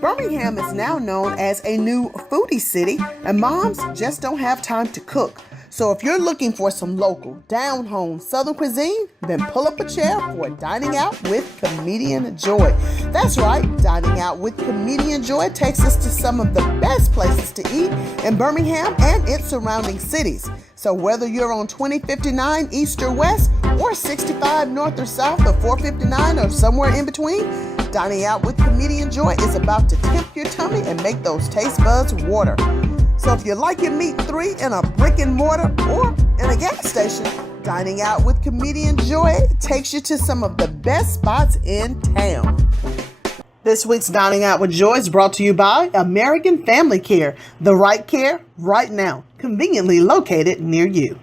Birmingham is now known as a new foodie city, and moms just don't have time to cook. So if you're looking for some local, down-home Southern cuisine, then pull up a chair for Dining Out with Comedienne Joy. That's right, Dining Out with Comedienne Joy takes us to some of the best places to eat in Birmingham and its surrounding cities. So whether you're on 2059 East or West, or 65 North or South, or 459 or somewhere in between, Dining Out with Comedienne Joy is about to tempt your tummy and make those taste buds water. So if you like your meat 3 in a brick and mortar or in a gas station, Dining Out with Comedienne Joy takes you to some of the best spots in town. This week's Dining Out with Joy is brought to you by American Family Care, the right care right now, conveniently located near you.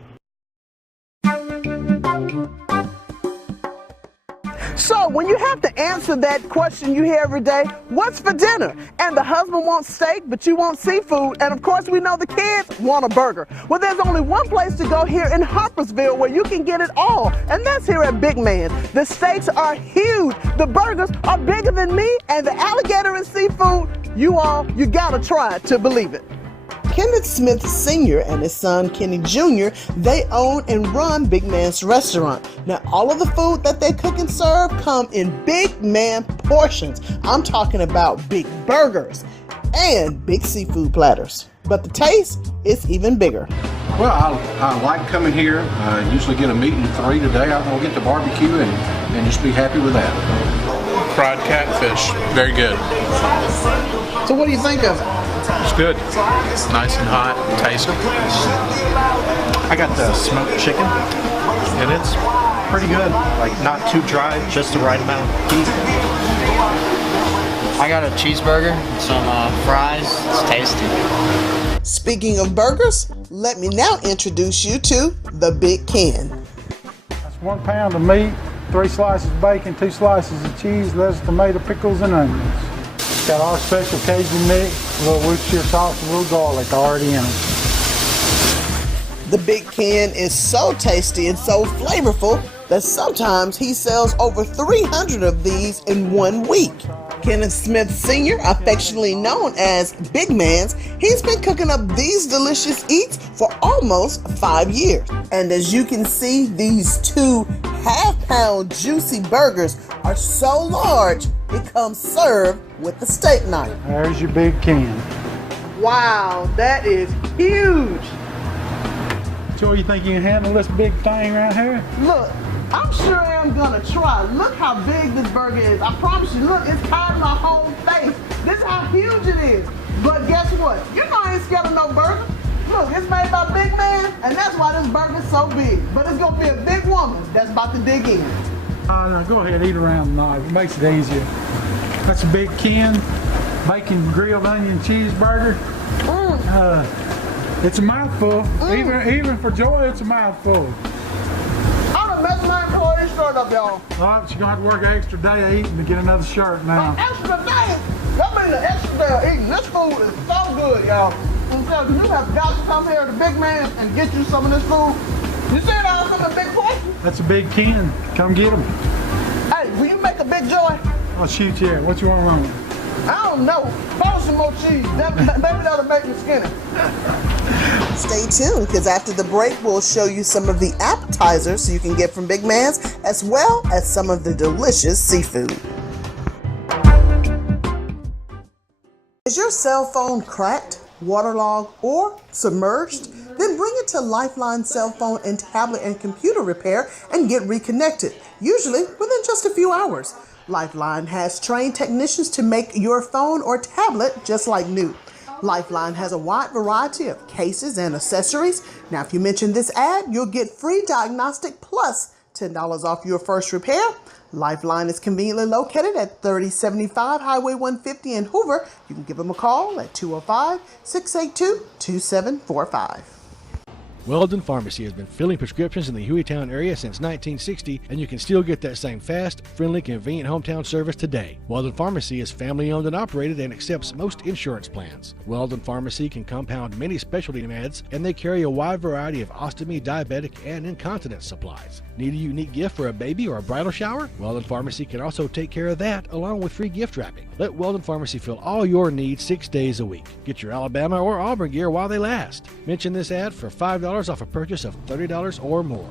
So when you have to answer that question you hear every day, what's for dinner? And the husband wants steak, but you want seafood. And of course, we know the kids want a burger. Well, there's only one place to go here in Harperville where you can get it all. And that's here at Big Man. The steaks are huge. The burgers are bigger than me. And the alligator and seafood, you gotta try it to believe it. Kenneth Smith Sr. and his son Kenny Jr., they own and run Big Man's restaurant. Now, all of the food that they cook and serve come in Big Man portions. I'm talking about big burgers and big seafood platters. But the taste is even bigger. Well, I like coming here. I usually get a meat and 3 today. I'm going to get the barbecue and just be happy with that. Fried catfish, very good. So what do you think of it? It's good. It's nice and hot, tasty. I got the smoked chicken, and it's pretty good. Like, not too dry, just the right amount of heat. I got a cheeseburger, some fries. It's tasty. Speaking of burgers, let me now introduce you to the Big Ken. That's 1 pound of meat, 3 slices of bacon, 2 slices of cheese, lettuce, tomato, pickles, and onions. Got our special Cajun mix, a little Worcestershire sauce, and a little garlic already in it. The Big Ken is so tasty and so flavorful that sometimes he sells over 300 of these in 1 week. Kenneth Smith Sr., affectionately known as Big Man's, he's been cooking up these delicious eats for almost 5 years. And as you can see, these 2 half-pound juicy burgers are so large, it comes served with the steak knife. There's your Big Ken. Wow, that is huge. Joe, you think you can handle this big thing right here? Look, I'm sure I'm gonna try. Look how big this burger is. I promise you, look, it's covering my whole face. This is how huge it is. But guess what? You know I ain't scared of no burger. Look, it's made by Big Man, and that's why this burger's so big. But it's gonna be a big woman that's about to dig in. No, go ahead, eat around the knife. It makes it easier. That's a Big Ken bacon grilled onion cheeseburger. It's a mouthful. Even for Joy, it's a mouthful. I'm the best man employee shirt up, y'all. All right, but you're going to have to work an extra day eating to get another shirt now. Extra day? That means an extra day of eating. This food is so good, y'all. I'm telling you, you have got to come here to Big Man and get you some of this food. You said I was in a big portion? That's a Big Ken. Come get them. Hey, will you make a Big Joy? I'll shoot you. What you want to run? I don't know. Throw some more cheese. Maybe that'll make me skinny. Stay tuned, because after the break, we'll show you some of the appetizers you can get from Big Man's, as well as some of the delicious seafood. Is your cell phone cracked, waterlogged, or submerged? Then bring it to Lifeline Cell Phone and Tablet and Computer Repair and get reconnected, usually within just a few hours. Lifeline has trained technicians to make your phone or tablet just like new. Lifeline has a wide variety of cases and accessories. Now, if you mention this ad, you'll get free diagnostic plus $10 off your first repair. Lifeline is conveniently located at 3075 Highway 150 in Hoover. You can give them a call at 205-682-2745. Weldon Pharmacy has been filling prescriptions in the Hueytown area since 1960, and you can still get that same fast, friendly, convenient hometown service today. Weldon Pharmacy is family-owned and operated and accepts most insurance plans. Weldon Pharmacy can compound many specialty meds, and they carry a wide variety of ostomy, diabetic, and incontinence supplies. Need a unique gift for a baby or a bridal shower? Weldon Pharmacy can also take care of that, along with free gift wrapping. Let Weldon Pharmacy fill all your needs 6 days a week. Get your Alabama or Auburn gear while they last. Mention this ad for $5 off a purchase of $30 or more.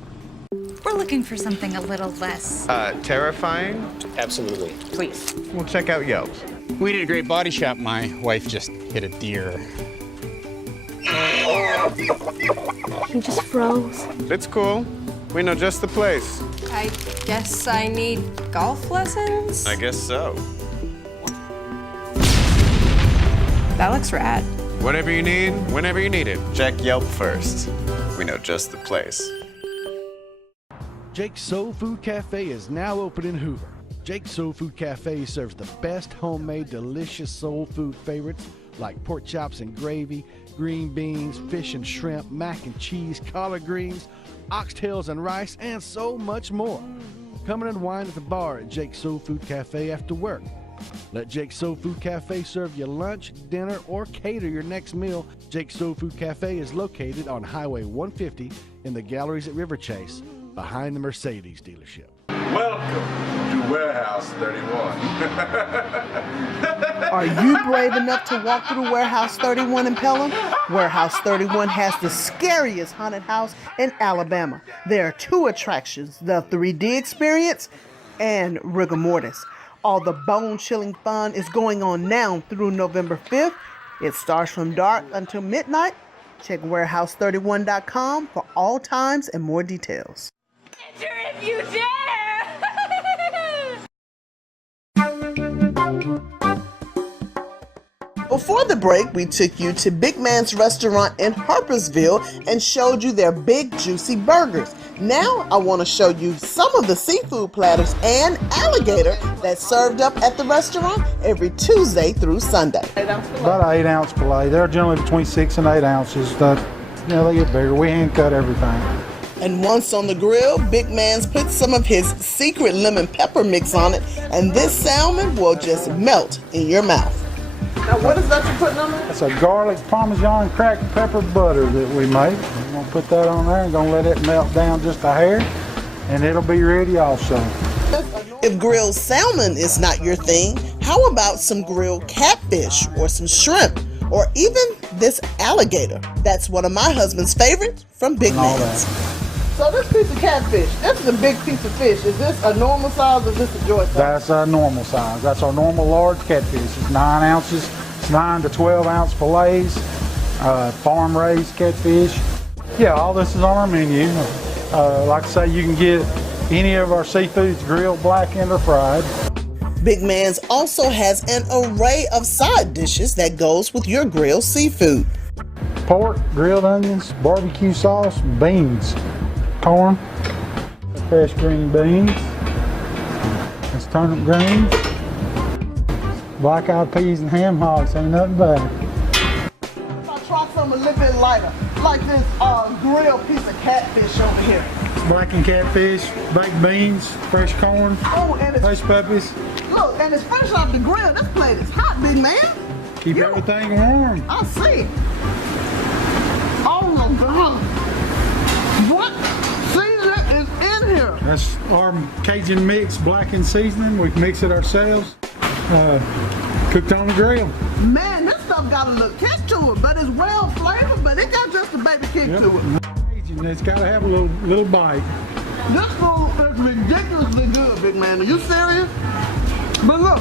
We're looking for something a little less... terrifying? Absolutely. Please. We'll check out Yelp. We did a great body shop. My wife just hit a deer. He just froze. It's cool. We know just the place. I guess I need golf lessons? I guess so. That looks rad. Whatever you need, whenever you need it. Check Yelp first. We know just the place. Jake's Soul Food Cafe is now open in Hoover. Jake's Soul Food Cafe serves the best homemade, delicious soul food favorites like pork chops and gravy, green beans, fish and shrimp, mac and cheese, collard greens, oxtails and rice, and so much more. Come in and wine at the bar at Jake's Soul Food Cafe after work. Let Jake's Soul Food Cafe serve you lunch, dinner, or cater your next meal. Jake's Soul Food Cafe is located on Highway 150 in the galleries at River Chase, behind the Mercedes dealership. Welcome to Warehouse 31. Are you brave enough to walk through Warehouse 31 in Pelham? Warehouse 31 has the scariest haunted house in Alabama. There are 2 attractions, the 3D experience and rigor mortis. All the bone-chilling fun is going on now through November 5th. It starts from dark until midnight. Check warehouse31.com for all times and more details. Enter if you dare! Before the break, we took you to Big Man's restaurant in Harperville and showed you their big, juicy burgers. Now I want to show you some of the seafood platters and alligator that's served up at the restaurant every Tuesday through Sunday. About an 8-ounce fillet. They're generally between 6 and 8 ounces. They get bigger. We hand cut everything. And once on the grill, Big Man's put some of his secret lemon pepper mix on it, and this salmon will just melt in your mouth. Now what is that you're putting on there? It's a garlic parmesan cracked pepper butter that we make. I'm going to put that on there and going to let it melt down just a hair, and it'll be ready also. If grilled salmon is not your thing, how about some grilled catfish or some shrimp or even this alligator? That's one of my husband's favorites from Big Man's. So this piece of catfish, this is a big piece of fish. Is this a normal size or is this a joy size? That's a normal size. That's our normal large catfish. It's 9 ounces. It's 9 to 12 ounce fillets, farm raised catfish. Yeah, all this is on our menu. Like I say, you can get any of our seafoods grilled, blackened, or fried. Big Man's also has an array of side dishes that goes with your grilled seafood. Pork, grilled onions, barbecue sauce, beans, corn, fresh green beans, that's turnip greens, black-eyed peas and ham hocks, ain't nothing better. I'll try something a little bit lighter, like this grilled piece of catfish over here. Blackened catfish, baked beans, fresh corn, fresh puppies. Look, and it's fresh off the grill. This plate is hot, Big Man. Keep everything warm. I see. Oh my God. What seasoning is in here? That's our Cajun mix blackened seasoning. We mix it ourselves. Cooked on the grill. Man, this stuff got a little kick to it, but it's well flavored, but it got just a baby kick to it. It's got to have a little bite. This food is ridiculously good, Big Man. Are you serious? But look,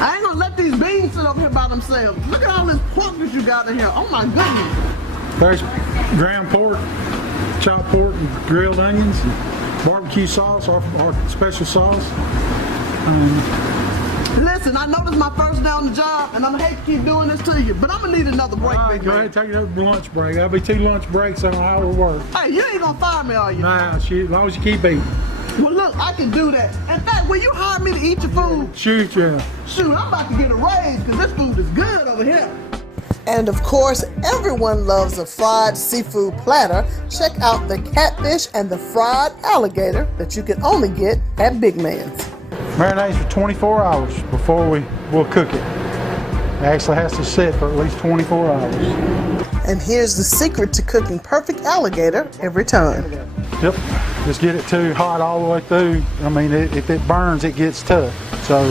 I ain't gonna let these beans sit over here by themselves. Look at all this pork that you got in here. Oh my goodness. Fresh ground pork, chopped pork, and grilled onions, and barbecue sauce, our special sauce. Listen, I know this is my first day on the job, and I'm gonna hate to keep doing this to you, but I'm gonna need another break, Big Man. Go ahead, take another lunch break. That'll be 2 lunch breaks on how it work. Hey, you ain't gonna fire me, are you? Nah, shit, as long as you keep eating. Well, look, I can do that. In fact, will you hire me to eat your food? Shoot, yeah. Shoot, I'm about to get a raise because this food is good over here. And of course, everyone loves a fried seafood platter. Check out the catfish and the fried alligator that you can only get at Big Man's. Marinates for 24 hours before we'll cook it. It actually has to sit for at least 24 hours. And here's the secret to cooking perfect alligator every time. Yep, just get it too hot all the way through. I mean, if it burns, it gets tough. So,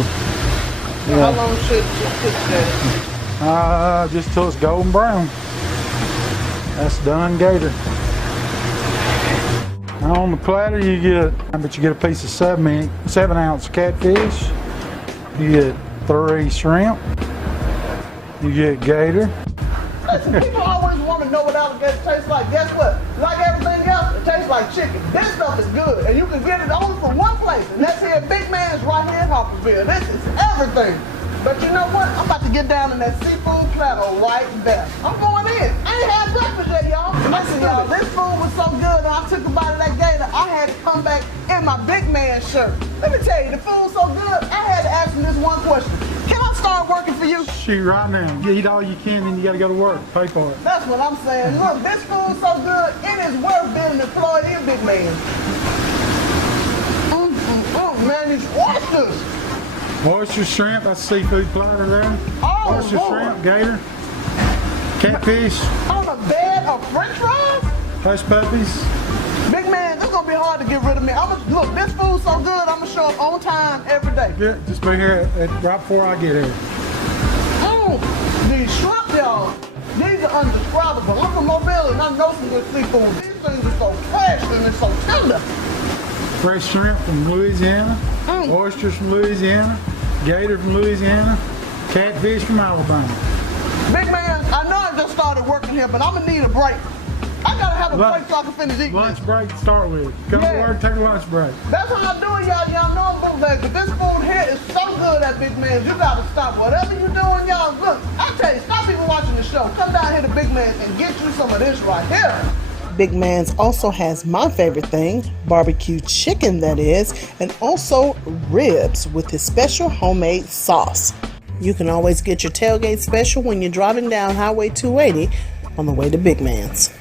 yeah. How long should you cook that? Just till it's golden brown. That's done gator. On the platter, you get a piece of 7-ounce catfish. You get 3 shrimp. You get gator. Listen, people always want to know what alligator tastes like. Guess what? Like everything else, it tastes like chicken. This stuff is good, and you can get it only from one place, and that's here at Big Man's right here in Harperville. This is everything. But you know what? I'm about to get down in that seafood platter right there. I'm going in. I ain't had breakfast yet, y'all. Listen, y'all, this food was so good, and I took a bite of that gator, I had to come back in my Big Man shirt. Let me tell you, the food's so good, I had to ask him this one question. Can I start working for you? Shoot, right now. You eat all you can, and you got to go to work. Pay for it. That's what I'm saying. Look, this food's so good, it is worth being an employee of Big Man. Man, these oysters. Oyster shrimp, that's seafood platter there. Oh, oyster Lord. shrimp, gator, catfish. On a bed of french fries? Hush puppies. Big Man, this is going to be hard to get rid of me. Look, this food's so good, I'm going to show up on time every day. Yeah, just be here right before I get here. These shrimp, y'all, these are undescribable. I'm from Mobile and I know some good seafood. These things are so fresh and they're so tender. Fresh shrimp from Louisiana, oysters from Louisiana, gator from Louisiana, catfish from Alabama. Big Man, I know I just started working here, but I'm going to need a break. I got to have a break so I can finish eating. Lunch break to start with. Come to work, take a lunch break. That's how I do it, y'all. Y'all know I'm bootleg, but this food here is so good at Big Man's. You got to stop whatever you're doing, y'all. Look, I tell you, stop even watching the show. Come down here to Big Man's and get you some of this right here. Big Man's also has my favorite thing, barbecue chicken that is, and also ribs with his special homemade sauce. You can always get your tailgate special when you're driving down Highway 280 on the way to Big Man's.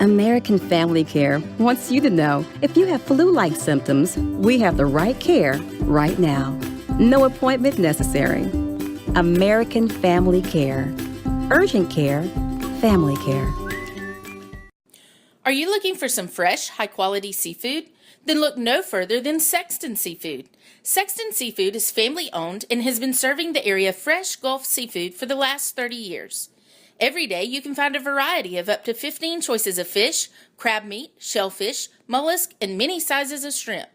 American Family Care wants you to know if you have flu-like symptoms, we have the right care right now. No appointment necessary. American Family Care. Urgent care. Family care. Are you looking for some fresh, high-quality seafood? Then look no further than Sexton Seafood. Sexton Seafood is family-owned and has been serving the area fresh Gulf seafood for the last 30 years. Every day you can find a variety of up to 15 choices of fish, crab meat, shellfish, mollusk, and many sizes of shrimp.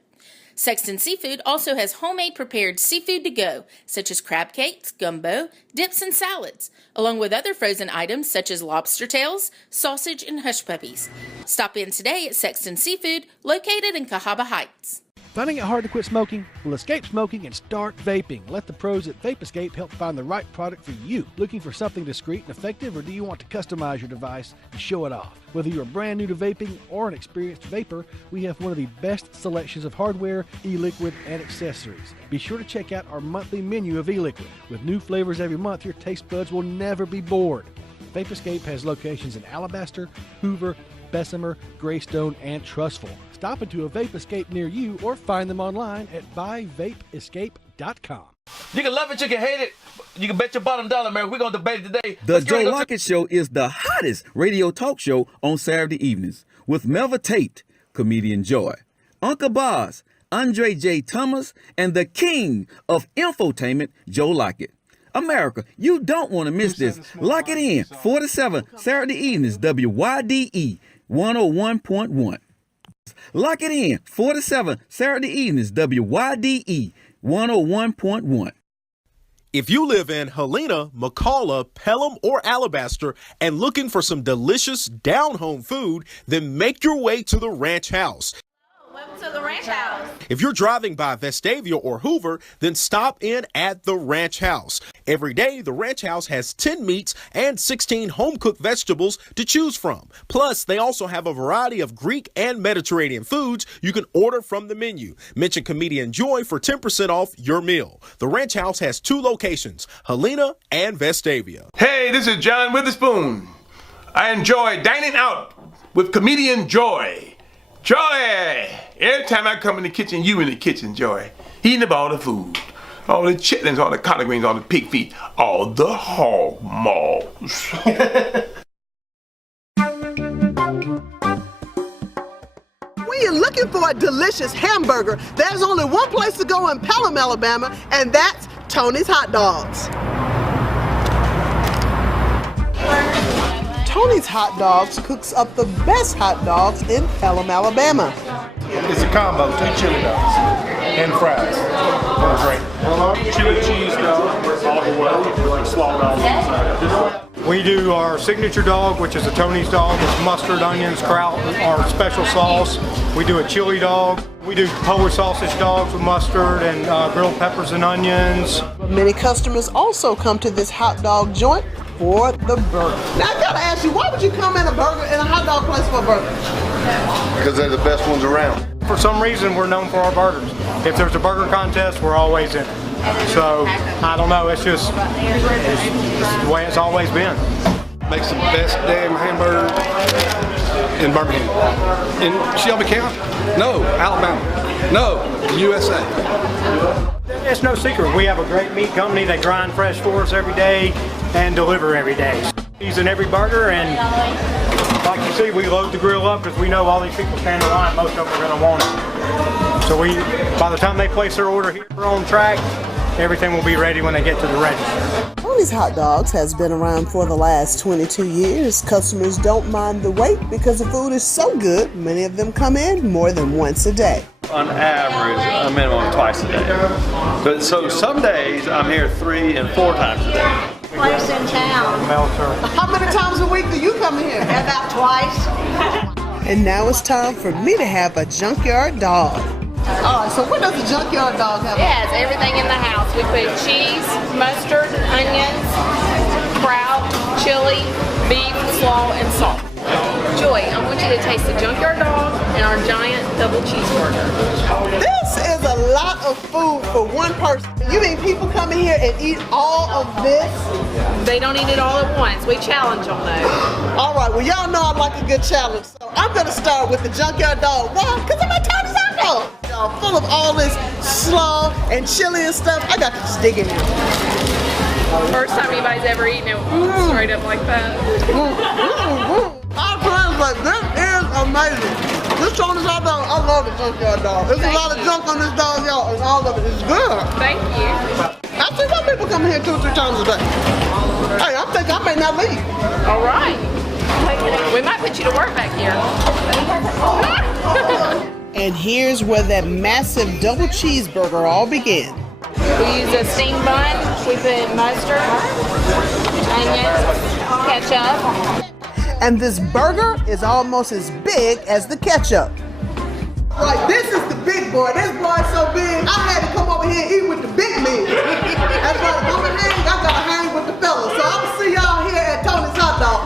Sexton Seafood also has homemade prepared seafood to go, such as crab cakes, gumbo, dips, and salads, along with other frozen items such as lobster tails, sausage, and hush puppies. Stop in today at Sexton Seafood, located in Cahaba Heights. Finding it hard to quit smoking? Well, escape smoking and start vaping. Let the pros at Vape Escape help find the right product for you. Looking for something discreet and effective, or do you want to customize your device and show it off? Whether you're brand new to vaping or an experienced vapor, we have one of the best selections of hardware, e-liquid, and accessories. Be sure to check out our monthly menu of e-liquid. With new flavors every month, your taste buds will never be bored. Vape Escape has locations in Alabaster, Hoover, Bessemer, Greystone, and Trussville. Stop into a Vape Escape near you or find them online at buyvapeescape.com. You can love it, you can hate it. You can bet your bottom dollar, man. We're going to debate it today. The Joe Lockett Show is the hottest radio talk show on Saturday evenings with Melva Tate, Comedienne Joy, Uncle Boz, Andre J. Thomas, and the king of infotainment, Joe Lockett. America, you don't want to miss this. Lock it in. 4 to 7, Saturday evenings, WYDE 101.1. Lock it in. 4 to 7, Saturday evenings, WYDE 101.1. If you live in Helena, McCalla, Pelham, or Alabaster and looking for some delicious down-home food, then make your way to the Ranch House. Welcome to the Ranch House. If you're driving by Vestavia or Hoover, then stop in at the Ranch House. Every day, the Ranch House has 10 meats and 16 home-cooked vegetables to choose from. Plus, they also have a variety of Greek and Mediterranean foods you can order from the menu. Mention Comedienne Joy for 10% off your meal. The Ranch House has 2 locations, Helena and Vestavia. Hey, this is John Witherspoon. I enjoy dining out with Comedienne Joy. Joy! Every time I come in the kitchen, you in the kitchen, Joy. Eating up all the food. All the chitlins, all the collard greens, all the pig feet, all the hog maws. When you're looking for a delicious hamburger, there's only one place to go in Pelham, Alabama, and that's Tony's Hot Dogs. Tony's Hot Dogs cooks up the best hot dogs in Pelham, Alabama. It's a combo, 2 chili dogs and fries. Great. Chili cheese dog, all the way, slaw dog. We do our signature dog, which is a Tony's dog. It's mustard, onions, kraut, our special sauce. We do a chili dog. We do Polish sausage dogs with mustard and grilled peppers and onions. Many customers also come to this hot dog joint for the burger. Now I gotta ask you, why would you come in a hot dog place for a burger? Because they're the best ones around. For some reason, we're known for our burgers. If there's a burger contest, we're always in it. So, I don't know, it's just the way it's always been. Makes the best damn hamburger in Birmingham. In Shelby County? No. Alabama? No. USA. It's no secret. We have a great meat company. They grind fresh for us every day and deliver every day. He's in every burger, and like you see, we load the grill up because we know all these people stand in line. Most of them are going to want it. So by the time they place their order here on track, everything will be ready when they get to the register. Tony's Hot Dogs has been around for the last 22 years. Customers don't mind the wait because the food is so good, many of them come in more than once a day. On average, a minimum of twice a day. But so some days I'm here 3 and 4 times a day. Place in town. How many times a week do you come here? About twice. And now it's time for me to have a junkyard dog. All right, so what does a junkyard dog have? It has everything in the house. We put cheese, mustard, onions, kraut, chili, beef, slaw, and salt. Joy, I want you to taste the junkyard dog and our giant double cheeseburger. This is a lot of food for one person. You mean people come in here and eat all of this? They don't eat it all at once. We challenge them though. All right, well y'all know I like a good challenge. So I'm gonna start with the junkyard dog. Why? Because I'm a Tony's Hot Dog. Y'all full of all this slaw and chili and stuff. I got to just dig in here. First time anybody's ever eaten it straight up like that. Our friends like, this is amazing. This Tony's Hot Dog, I love the junkyard dog. There's a lot of junk on this dog, y'all, and all of it is good. Thank you. I see some people come here 2 or 3 times a day. Hey, I think I may not leave. All right. We might put you to work back here. And here's where that massive double cheeseburger all began. We use a steamed bun. We put mustard, onions, ketchup. And this burger is almost as big as the ketchup. Like, this is the big boy. This boy's so big, I had to come over here and eat with the big men. That's why if I'm gonna hang, I gotta hang with the fellas. So I'm gonna see y'all here at Tony's Hot Dog.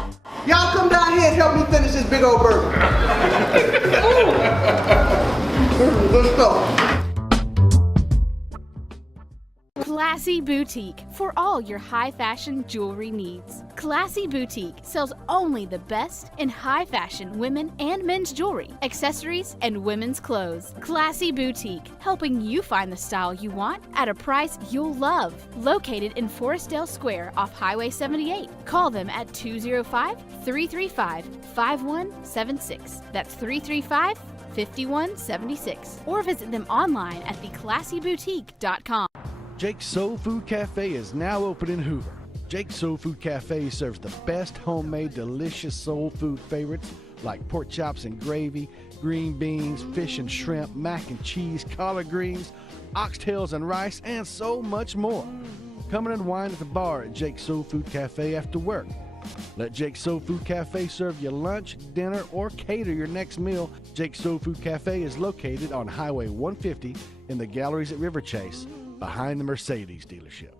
Y'all come down here and help me finish this big old burger. Good stuff. Classy Boutique for all your high fashion jewelry needs. Classy Boutique sells only the best in high fashion women and men's jewelry, accessories, and women's clothes. Classy Boutique, helping you find the style you want at a price you'll love. Located in Forestdale Square off Highway 78. Call them at 205-335-5176. That's 335-5176. Or visit them online at theclassyboutique.com. Jake's Soul Food Cafe is now open in Hoover. Jake's Soul Food Cafe serves the best homemade, delicious soul food favorites like pork chops and gravy, green beans, fish and shrimp, mac and cheese, collard greens, oxtails and rice, and so much more. Come and unwind at the bar at Jake's Soul Food Cafe after work. Let Jake's Soul Food Cafe serve you lunch, dinner, or cater your next meal. Jake's Soul Food Cafe is located on Highway 150 in the galleries at River Chase, behind the Mercedes dealership.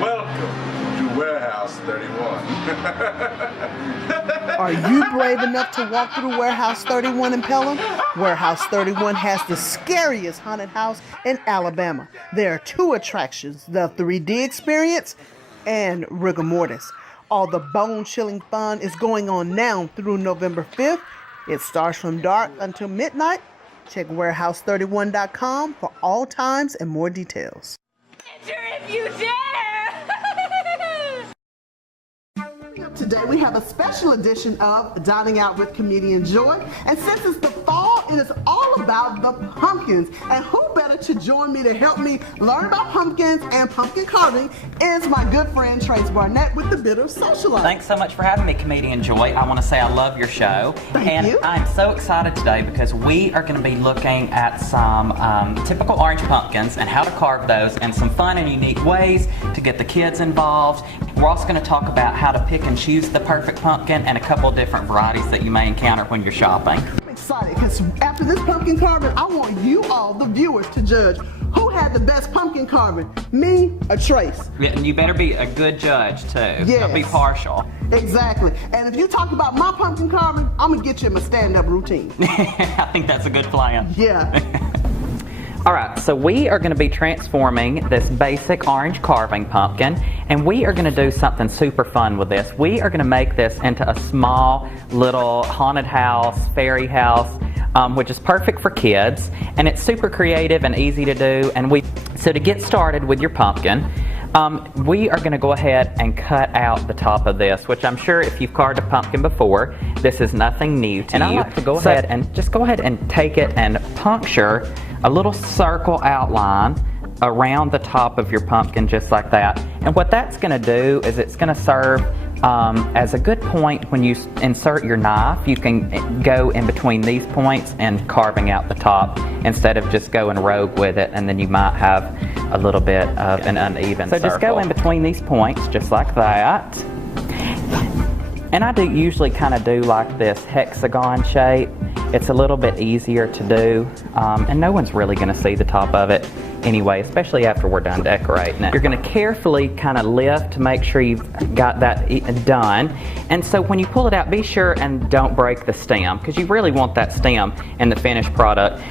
Welcome to Warehouse 31. Are you brave enough to walk through Warehouse 31 in Pelham? Warehouse 31 has the scariest haunted house in Alabama. There are 2 attractions, the 3D experience and rigor mortis. All the bone-chilling fun is going on now through November 5th. It starts from dark until midnight. Check warehouse31.com for all times and more details. Enter if you dare! Today we have a special edition of Dining Out with Comedienne Joy, and since it's the fall, it is all about the pumpkins. And who better to join me to help me learn about pumpkins and pumpkin carving is my good friend Trace Barnett with the Bitter Socialite. Thanks so much for having me, Comedienne Joy. I want to say I love your show. Thank you. I'm so excited today because we are going to be looking at some typical orange pumpkins and how to carve those and some fun and unique ways to get the kids involved. We're also going to talk about how to pick and choose the perfect pumpkin and a couple of different varieties that you may encounter when you're shopping. I'm excited because after this pumpkin carving, I want you all, the viewers, to judge who had the best pumpkin carving, me or Trace. Yeah, and you better be a good judge too. Yes. Don't be partial. Exactly. And if you talk about my pumpkin carving, I'm going to get you in my stand-up routine. I think that's a good plan. Yeah. All right, so we are going to be transforming this basic orange carving pumpkin, and we are going to do something super fun with this. We are going to make this into a small little haunted house, fairy house, which is perfect for kids, and it's super creative and easy to do. So to get started with your pumpkin, we are going to go ahead and cut out the top of this, which I'm sure if you've carved a pumpkin before, this is nothing new to you. And I like to go ahead and take it and puncture a little circle outline around the top of your pumpkin, just like that. And what that's going to do is it's going to serve as a good point when you insert your knife. You can go in between these points and carving out the top instead of just going rogue with it, and then you might have a little bit of an uneven circle. So just go in between these points, just like that. And I usually kind of do like this hexagon shape. It's a little bit easier to do, and no one's really going to see the top of it anyway, especially after we're done decorating it. You're going to carefully kind of lift to make sure you've got that done. And so when you pull it out, be sure and don't break the stem, because you really want that stem in the finished product.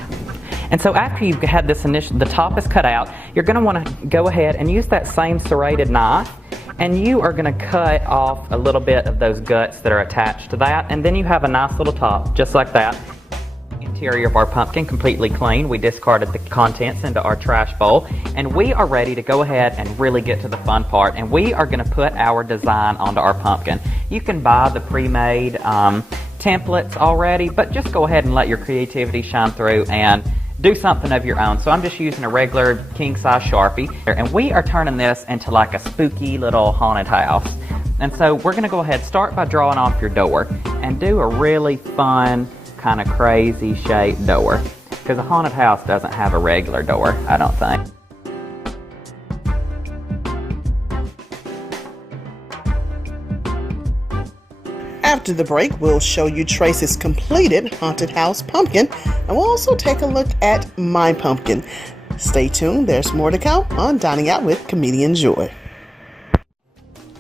And so after you've had this the top is cut out, you're going to want to go ahead and use that same serrated knife, and you are going to cut off a little bit of those guts that are attached to that, and then you have a nice little top, just like that. Interior of our pumpkin completely clean. We discarded the contents into our trash bowl, and we are ready to go ahead and really get to the fun part, and we are going to put our design onto our pumpkin. You can buy the pre-made templates already, but just go ahead and let your creativity shine through and do something of your own. So I'm just using a regular king-size Sharpie, and we are turning this into like a spooky little haunted house. And so we're going to go ahead, start by drawing off your door, and do a really fun, kind of crazy shaped door, because a haunted house doesn't have a regular door, I don't think. After the break, we'll show you Trace's completed haunted house pumpkin, and we'll also take a look at my pumpkin. Stay tuned, there's more to come on Dining Out with Comedienne Joy.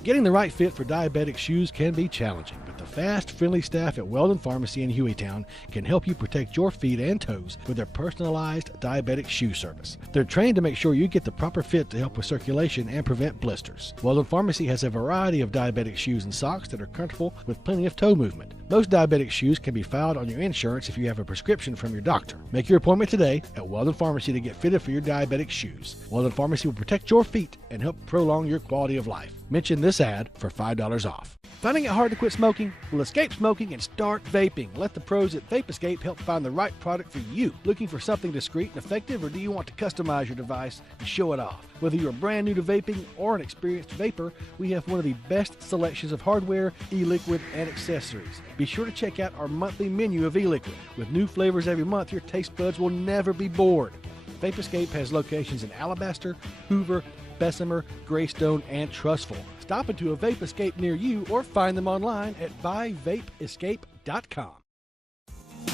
Getting the right fit for diabetic shoes can be challenging, but the fast, friendly staff at Weldon Pharmacy in Hueytown can help you protect your feet and toes with their personalized diabetic shoe service. They're trained to make sure you get the proper fit to help with circulation and prevent blisters. Weldon Pharmacy has a variety of diabetic shoes and socks that are comfortable with plenty of toe movement. Most diabetic shoes can be filed on your insurance if you have a prescription from your doctor. Make your appointment today at Weldon Pharmacy to get fitted for your diabetic shoes. Weldon Pharmacy will protect your feet and help prolong your quality of life. Mention this ad for $5 off. Finding it hard to quit smoking? Well, escape smoking and start vaping. Let the pros at Vape Escape help find the right product for you. Looking for something discreet and effective, or do you want to customize your device and show it off? Whether you're brand new to vaping or an experienced vapor, we have one of the best selections of hardware, e-liquid, and accessories. Be sure to check out our monthly menu of e-liquid. With new flavors every month, your taste buds will never be bored. Vape Escape has locations in Alabaster, Hoover, Bessemer, Greystone, and Trussville. Stop into a Vape Escape near you or find them online at buyvapeescape.com.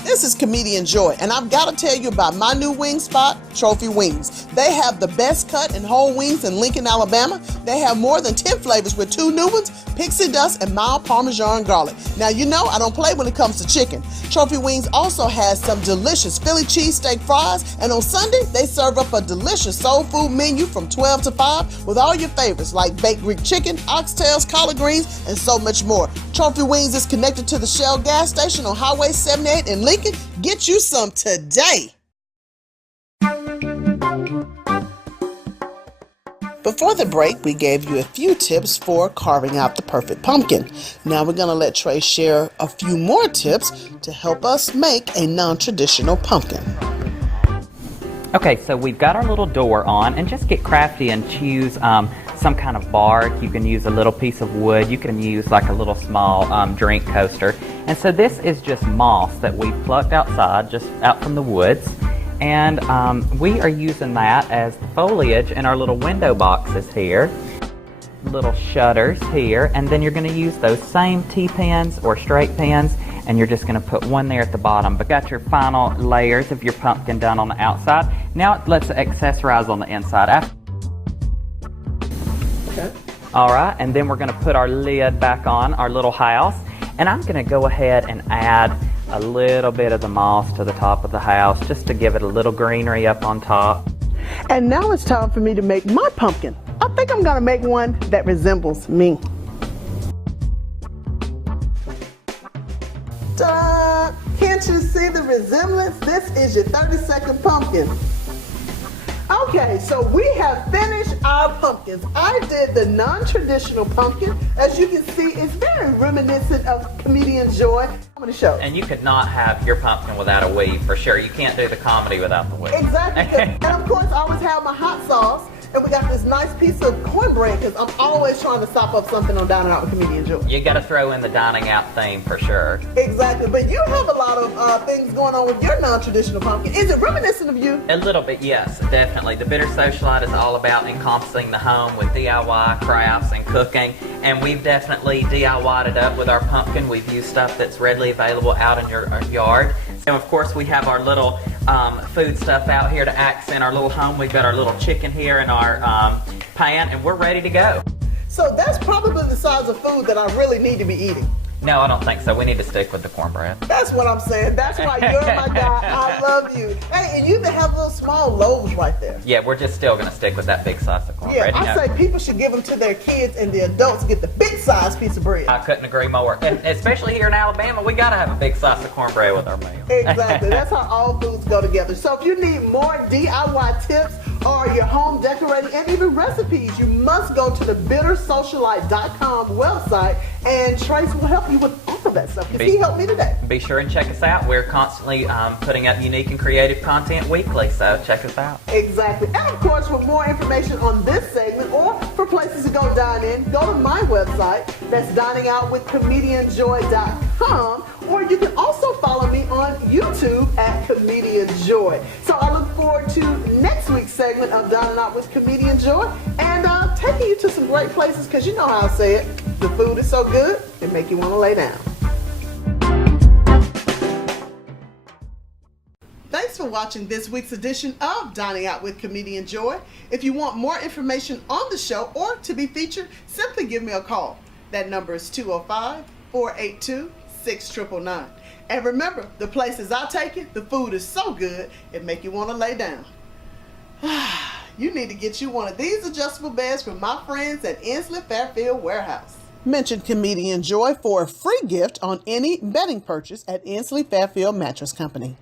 This is Comedienne Joy, and I've got to tell you about my new wing spot, Trophy Wings. They have the best cut and whole wings in Lincoln, Alabama. They have more than 10 flavors with 2 new ones, pixie dust and mild Parmesan garlic. Now, you know I don't play when it comes to chicken. Trophy Wings also has some delicious Philly cheesesteak fries, and on Sunday, they serve up a delicious soul food menu from 12 to 5 with all your favorites like baked Greek chicken, oxtails, collard greens, and so much more. Trophy Wings is connected to the Shell gas station on Highway 78 in Lincoln. Get you some today. Before the break, we gave you a few tips for carving out the perfect pumpkin. Now we're going to let Trey share a few more tips to help us make a non-traditional pumpkin. Okay, so we've got our little door on, and just get crafty and choose some kind of bark. You can use a little piece of wood. You can use like a little small drink coaster. And so this is just moss that we plucked outside, just out from the woods. And we are using that as the foliage in our little window boxes here. Little shutters here, and then you're going to use those same T-pins or straight pins, and you're just going to put one there at the bottom. But got your final layers of your pumpkin done on the outside. Now let's accessorize on the inside. Okay. All right, and then we're going to put our lid back on our little house, and I'm going to go ahead and add a little bit of the moss to the top of the house just to give it a little greenery up on top. And now it's time for me to make my pumpkin. I think I'm gonna make one that resembles me. Ta-da! Can't you see the resemblance? This is your 30-second pumpkin. Okay, so we have finished our pumpkins. I did the non-traditional pumpkin. As you can see, it's very reminiscent of Comedienne Joy comedy show. And you could not have your pumpkin without a weave, for sure. You can't do the comedy without the weave. Exactly. And of course, I always have my hot sauce. And we got this nice piece of cornbread because I'm always trying to sop up something on Dining Out with Comedienne Joy. You got to throw in the dining out theme for sure. Exactly. But you have a lot of things going on with your non-traditional pumpkin. Is it reminiscent of you? A little bit, yes, definitely. The Bitter Socialite is all about encompassing the home with DIY crafts and cooking. And we've definitely DIY'd it up with our pumpkin. We've used stuff that's readily available out in your yard. And of course, we have our little food stuff out here to accent our little home. We've got our little chicken here in our pan, and we're ready to go. So that's probably the size of food that I really need to be eating. No, I don't think so. We need to stick with the cornbread. That's what I'm saying. That's why you're my guy. I love you. Hey, and you even have little small loaves right there. Yeah, we're just still going to stick with that big slice of cornbread. Yeah, I say people should give them to their kids and the adults get the big size piece of bread. I couldn't agree more. And especially here in Alabama, we got to have a big slice of cornbread with our meal. Exactly. That's how all foods go together. So if you need more DIY tips or your home decorating and even recipes, you must go to the bittersocialite.com website, and Trace will help you with all of that stuff. Because he helped me today. Be sure and check us out. We're constantly putting up unique and creative content weekly, so check us out. Exactly. And of course, for more information on this segment or for places to go dine in, go to my website. That's diningoutwithcomedianjoy.com. Or you can also follow me on YouTube at Comedienne Joy. So I look forward to next week's segment of Dining Out with Comedienne Joy and taking you to some great places, because you know how I say it. The food is so good, it make you want to lay down. Thanks for watching this week's edition of Dining Out with Comedienne Joy. If you want more information on the show or to be featured, simply give me a call. That number is 205-482-6999. And remember, the places I take you, the food is so good, it make you want to lay down. You need to get you one of these adjustable beds from my friends at Inslee Fairfield Warehouse. Mention Comedienne Joy for a free gift on any bedding purchase at Inslee Fairfield Mattress Company.